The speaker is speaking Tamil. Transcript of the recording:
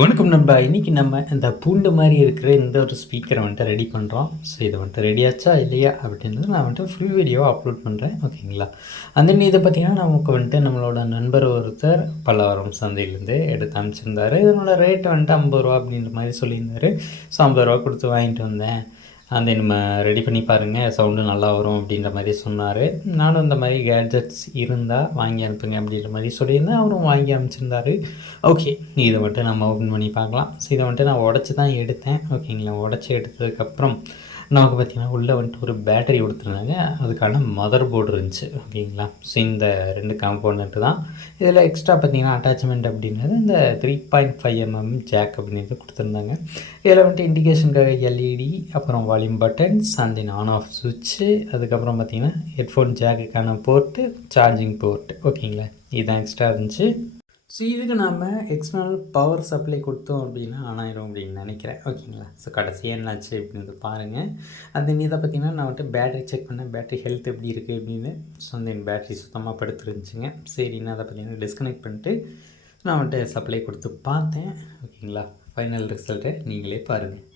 வணக்கம் நண்பா. இன்றைக்கி நம்ம இந்த பூண்டு மாதிரி இருக்கிற இந்த ஒரு ஸ்பீக்கரை வந்துட்டு ரெடி பண்ணுறோம். ஸோ இதை வந்துட்டு ரெடியாச்சா இல்லையா அப்படின்றது நான் வந்துட்டு ஃபுல் வீடியோவை அப்லோட் பண்ணுறேன். ஓகேங்களா? அந்த இதை பார்த்திங்கன்னா நமக்கு வந்துட்டு நம்மளோட நண்பர் ஒருத்தர் பல்லவரம் சந்தையிலேருந்து எடுத்து அனுப்பிச்சிருந்தார். இதனோட ரேட்டு வந்துட்டு 50 ரூபா அப்படின்ற மாதிரி சொல்லியிருந்தார். ஸோ 50 ரூபா கொடுத்து வாங்கிட்டு வந்தேன். அந்த நம்ம ரெடி பண்ணி பாருங்கள், சவுண்டு நல்லா வரும் அப்படின்ற மாதிரி சொன்னார். நானும் இந்த மாதிரி கேட்ஜெட்ஸ் இருந்தால் வாங்கி அனுப்புங்க அப்படின்ற மாதிரி சொல்லியிருந்தேன். அவரும் வாங்கி அனுப்பிச்சிருந்தார். ஓகே, இதை மட்டும் நம்ம ஓப்பன் பண்ணி பார்க்கலாம். ஸோ இதை வந்துட்டு நான் உடச்சி தான் எடுத்தேன். ஓகேங்களா? உடச்சி எடுத்ததுக்கப்புறம் நமக்கு பார்த்திங்கன்னா உள்ளே வந்துட்டு ஒரு பேட்டரி கொடுத்துருந்தாங்க. அதுக்கான மதர் போர்டு இருந்துச்சு. ஓகேங்களா? ஸோ இந்த 2 காம்போனண்ட்டு தான் இதில். எக்ஸ்ட்ரா பார்த்திங்கன்னா அட்டாச்மெண்ட் அப்படின்றது இந்த 3.5 ஜாக் அப்படின்றது கொடுத்துருந்தாங்க. இதில் வந்துட்டு இண்டிகேஷனுக்காக எல்இடி, அப்புறம் volume buttons, and then on off சுவிட்சு, அதுக்கப்புறம் பார்த்திங்கன்னா ஹெட்ஃபோன் ஜாக்குக்கான போர்ட்டு, சார்ஜிங் போர்ட்டு. ஓகேங்களா? இதுதான் எக்ஸ்ட்ரா இருந்துச்சு. ஸோ இதுக்கு நாம் எக்ஸ்டர்னல் பவர் சப்ளை கொடுத்தோம் அப்படின்னா ஆனாயிரும் அப்படின்னு நினைக்கிறேன். ஓகேங்களா? ஸோ கடைசியாக என்னாச்சு அப்படின்னு பாருங்கள். அந்த இதை பார்த்திங்கன்னா நான் வந்துட்டு பேட்டரி செக் பண்ணேன். பேட்டரி ஹெல்த் எப்படி இருக்குது அப்படின்னு. ஸோ அந்த பேட்டரி சுத்தமாக படுத்துருந்துச்சுங்க. சரின்னு அதை பார்த்திங்கன்னா டிஸ்கனெக்ட் பண்ணிட்டு நான் வந்துட்டு சப்ளை கொடுத்து பார்த்தேன். ஓகேங்களா? ஃபைனல் ரிசல்ட்டை நீங்களே பாருங்கள்.